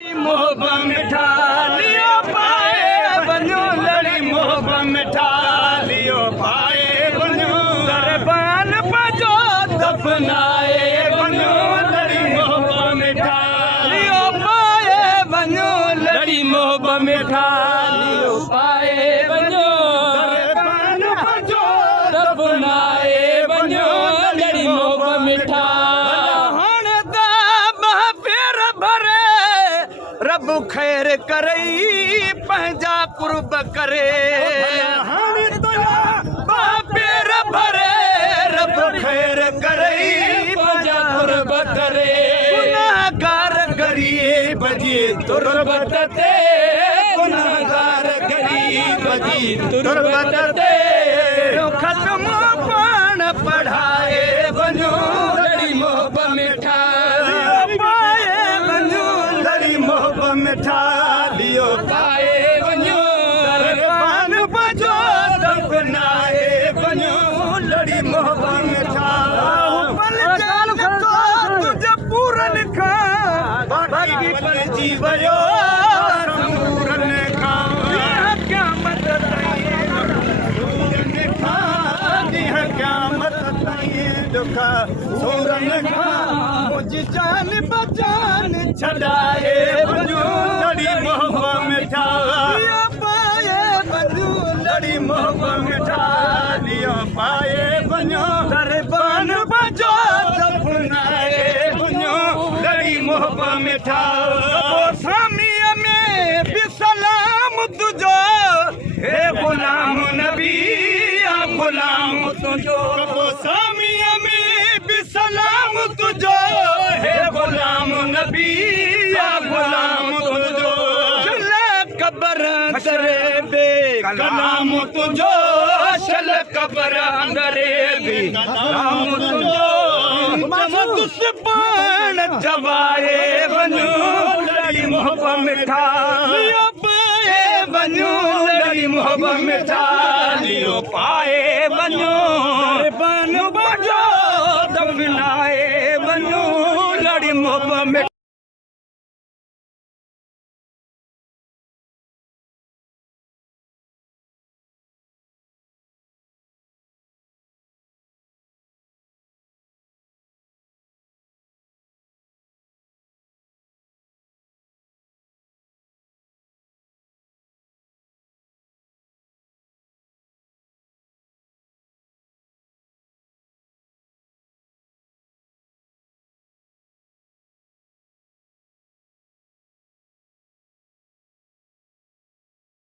मोहब मिठा लियो पाए वञो लड़ी मोहब मिठा लियो पाए वञो दरबान पजो दफनाए वञो लड़ी मोहब मिठा लियो पाए वञो लड़ी मोहब मिठा लियो पाए वञो दरबान पजो दफनाए वञो लड़ी मोहब मिठा रब खैर करई पंहिंजा कुर्ब करे पेर भरे रब खैर करई पंहिंजा कुर्ब करे गुनाहगार गरीब जी तुरबत ते गुनाहगार गरीब जी तुरबत ते ख़त्म पाण पढ़ाए वञो लड़ी मोहब मिठा मिठा लियो पाए वञो दरबान पजो दफनाए वञो लड़ी मोहब मिठा तुझे पूरन खा बाक़ी पल जी वियो पूरन खा क़यामत दुखा सूरन खा मुझी जान बचान छॾाए वञो लड़ी मोहब मिठा लियो पाए वञो लड़ी मोहब मिठा लियो पाए वञो दरबान पजो दफनाए वञो लड़ी मोहब मिठा सामीअ में बि सलाम तुंहिंजो हे ग़ुलाम नबी या ग़ुलाम तुंहिंजो सामीअ में बि सलाम तुंहिंजो हे ग़ुलाम नबी या ग़ुलाम तुंहिंजो चल क़बर अंदरे बे कलाम तुंहिंजो चल क़बर अंदरे बे कलाम तुंहिंजो चमकुस पाण जवाए वञो लड़ी मोहब मिठा लियो पाए वञो लड़ी मोहब मिठा लियो पाए वञो दरबान पजो दफनाए वञो लड़ी मोहब मिठा